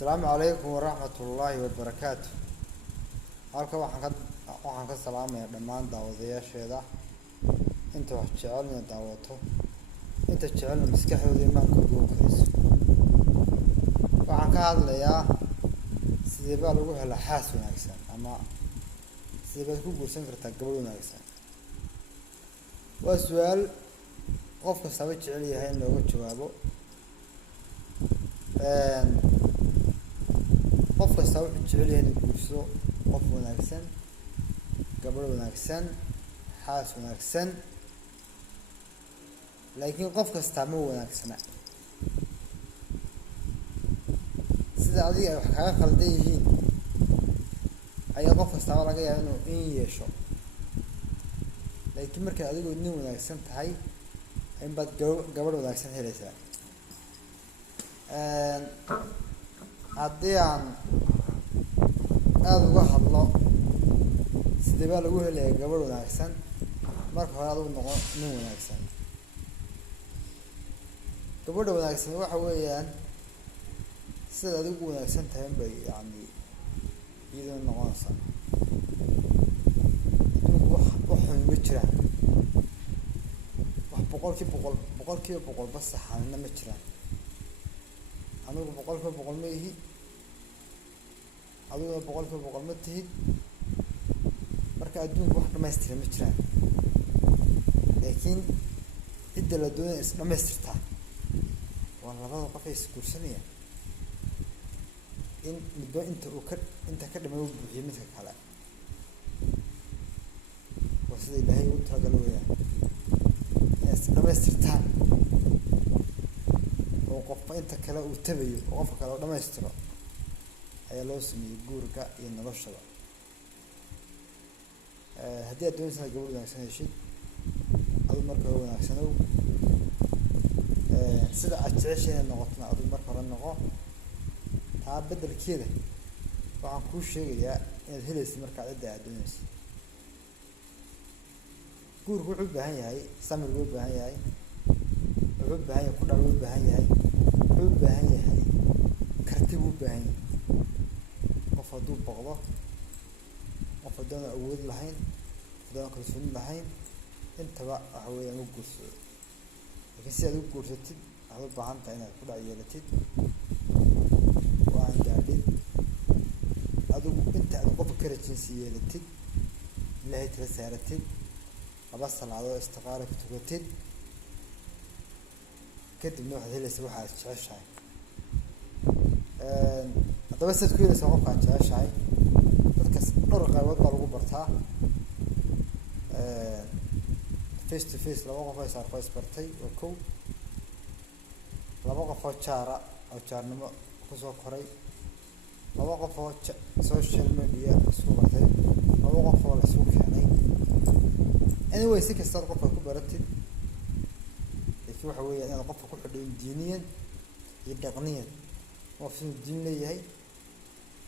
السلام عليكم ورحمة الله وبركاته. halka waxaan ka salaamayaa dhammaan daawadayaasheeda inta wax jecelna daawato inta jecelna maskaxdooda imaanka ugu koriso. Waxaan ka hadlayaa sidee baa lagu helaa xaas wanaagsan ama sidee baad ku guursan kartaa gabadh wanaagsan. Waa su'aal qof kasta jecel yahay in looga jawaabo. qof kasta wuxuu jecel yahay inuu guursado qof wanaagsan, gabadh wanaagsan, xaas wanaagsan, laakiin qof kasta ma wanaagsana. sida adiga ay wax kaga khaldan yihiin ayaa qof kasta laga yaabaa inuu in yeesho, laakiin marka adigu nin wanaagsan tahay in baad gabadh wanaagsan helaysaa. haddii aan aada uga hadlo sidee baa lagu helayaa gabadh wanaagsan, marka hore adigu noqo nin wanaagsan. gabadha wanaagsan waxa weeyaan sida adigu wanaagsan tahay bay iyadoo noqonaysaa. adduunku wax xun ma jiraan, wax boqolkiiba boqol bas saxaanina ma jiraan. anigu boqolkiiba boqol ma ihi, adiguna boqolkiiba boqol ma tihid. marka adduunka wax dhamaystira ma jiraan, laakiin cidda la doonaya is dhamaystirtaa waa labada qof ay isguursanayaan, in midba inta ka dhiman uu buuxiyo midka kale. waa sida ilaahay ugu talagalo weeyaan inay is dhamaystirtaan, oo qofba inta kale uu tabayo oo qofka kale oo dhamaystiro ayaa loo sameeyey guurka iyo noloshaba. haddii aad doonaysa gabadh wanaagsan heshid, adigu marka hore wanaagsanow. sida aad jeceshay inaad noqotona adigu marka hore noqo. taa beddelkeeda waxaan kuu sheegayaa inaad helaysid markaa cidda aad doonaysa. guurku wuxuu u baahan yahay samir, buu u baahan yahay, wuxuu u baahan yahay ku dhal, buu u baahan yahay, wuxuu u baahan yahay karti, buu u baahan yahay. qof hadduu boqdo, qof haddaan awood lahayn, qof haddaan kalsooni lahayn, intaba waxa weeyaan ma guursado. laakiin si aad u guursatid waxaad u baahan tahay inaad ku dhac yeelatid, waan gaadhid, adigu inta aad qofka ka rajaysi yeelatid, ilaahay tala saaratid, 2 salaadood istiqaara ku tukatid, kadibna waxaad helaysaa waxa aad jeceshahay. haddaba sidaad ku helaysaa qofka aad jeceshahay, dadkaas dhowr qaybood baa lagu bartaa. face to face, 2 qof ay saarko isbartay oo kow, 2 qof oo jaara oo jaarnimo kusoo koray, 2 qof oo social media isku bartay, 2 qof oo la isku keenay. anyway, si kastaad qofka ku baratid, laakiin waxa weeyaan inaad qofka ku xidho diiniyan iyo dhaqniyan. qof inuu diin leeyahay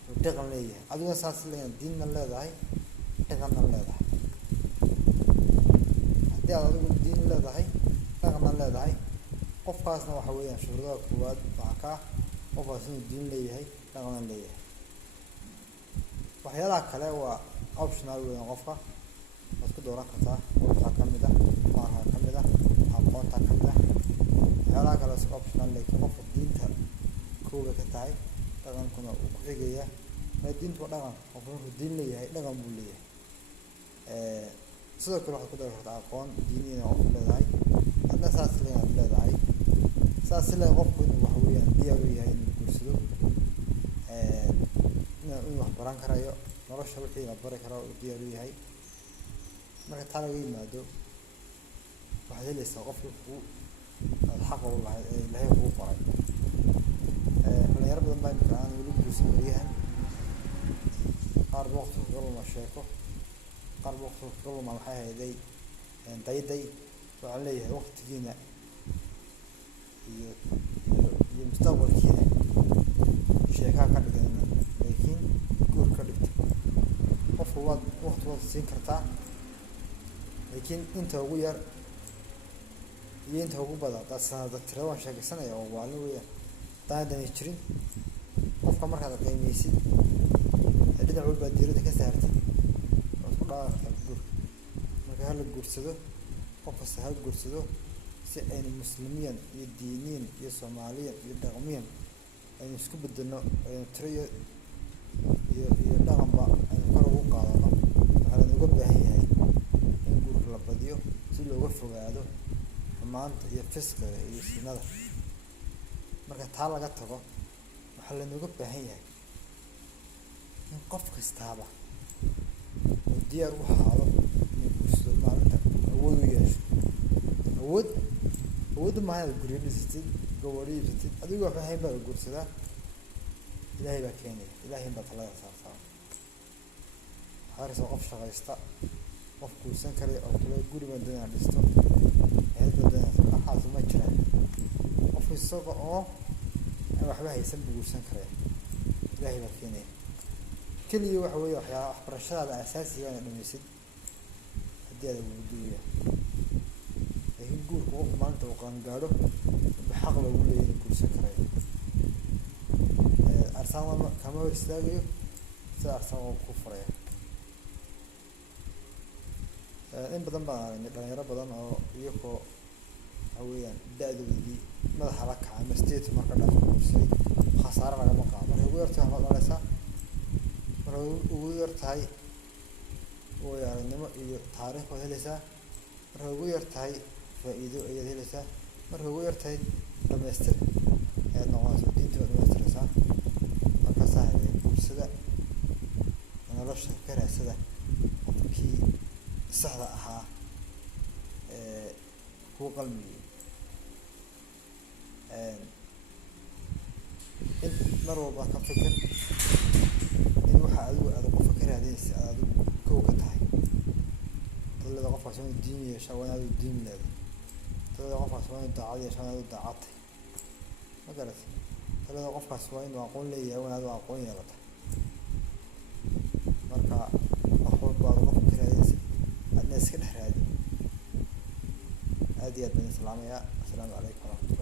oo dhaqan leeyahay, adiguna saas leeyahay, diinna leedahay, dhaqanna leedahay. haddii aad adigu diin leedahay, dhaqanna leedahay, qofkaasna waxa weeyaan shuruudaha koowaad waxaa ka ah qofkaas inuu diin leeyahay, dhaqanna leeyahay. waxyaalaha kale waa optional weeyaan, qofka waad ku dooran kartaa. waxaa ka mid ah maarka ka mid ah aqoonta ka mid ah waxyaalaha kale is optional, laakiin qofka diinta kooga ka tahay, dhaqankuna uu ku xigaya. diintu waa dhaqan, qofka wuxuu diin leeyahay, dhaqan buu leeyahay. sidoo kale waxaad ku dari kartaa aqoon diini inay qofku leedahay, hadna saas leeyahay leedahay, saas leeyahay qofku inuu waxa weeyaan diyaar u yahay inuu guursado, inuu wax baran karayo, nolosha wixii la bari karo uu diyaar u yahay. marka taa laga yimaado waxaad helaysaa qofki aad xaqa u lahayd ee ilaahay kugu qoray. dhalinyaro badan baa imika aan weli guursan weliyahan, qaar ba waqtiga kaga luma sheeko, qaar ba waqtiga kaga luma maxay hayday dayday. waxaan leeyahay waqtigiina iyo mustaqbalkiina sheekaa ka dhigan, laakiin guur ka dhigta. qofku waqti waad siin kartaa, laakiin inta ugu yar iyo inta ugu badan dad sanada tiro waan sheekaysanaya oo waalin weeyaan. haddaan jirin qofka markaad qiimeysid dhinac walba diirada ka saartid waad ku dhawaaqtaa guurka. marka hala guursado, qof kasta ha guursado si aynu muslimiyan iyo diiniyan iyo soomaaliyan iyo dhaqmiyan aynu isku bedelno, aynu tiro iyo dhaqanba aynu kor ugu qaadano. waxaa lanooga baahan yahay in guurka la badiyo si looga fogaado xumaanta iyo fisqiga iyo sinada. marka taa laga tago waxaa lanooga baahan yahay in qof kastaaba uu diyaar u ahaado inuu guursado maalinta awood u yeesho. awoodda maaha inaad guryo dhisatid, gabadho iibsatid, adigoo waxba hayn baa la guursadaa. ilaahay baa keenaya, ilaahay baa talada saartaa. waxaa arkaysaa qof shaqaysta, qof guursan karaya oo kale guri baan doonaya dhisto, eed baan doonaya, waxaas ma jiraan. qof isaga oo aan waxba haysan buu guursan karaya, ilaahay baa keenaya. keliya waxa weeye waxbarashadaada asaasiga inaad dhameysid haddii aad awoodo. laakiin guurka qofka maalinta uu qaangaadho ba xaq loogu leeyahay inuu guursan karayo. arsaan kama hor istaagayo, sida arsaan oo ku furaya. in badan baan aragnay dhalinyaro badan oo iyagoo waxa weeyaan da-doodii madaxa la kacay ama state marka dhaaf guursaday, khasaare lagama qaado. markay ugu yartahay waxbaad dhalaysaa, markay ugu yartahay waayo-aragnimo iyo taariikh waad helaysaa, markay ugu yartahay faa-iido ayaad helaysaa, markay ugu yartahay dhamaystir ayaad noqonaysaa, diinta baad dhamaystiraysaa. markaasaa guursada, nolosha ka raadsada qofkii saxda ahaa kuu qalmiyey. in mar walba ka fikir in waxa adigu aad qofka ka raadinaysa aad adigu kow ka tahay. dadlada qofkaas waa inuu diin yeeshaa, waa inaad diin leedahay. dadlada qofkaas waa inuu daacad yeeshaa, waa inaad daacad tahay. ma garatay? dadlada qofkaas waa inuu aqoon leeyahay, waa inaad aqoon yeelata. marka wax walba aad qofka ka raadinaysa adna iska dhex raadi. aad iyo aad baan islaamayaa. assalaamu calaykum waraxmatullahi.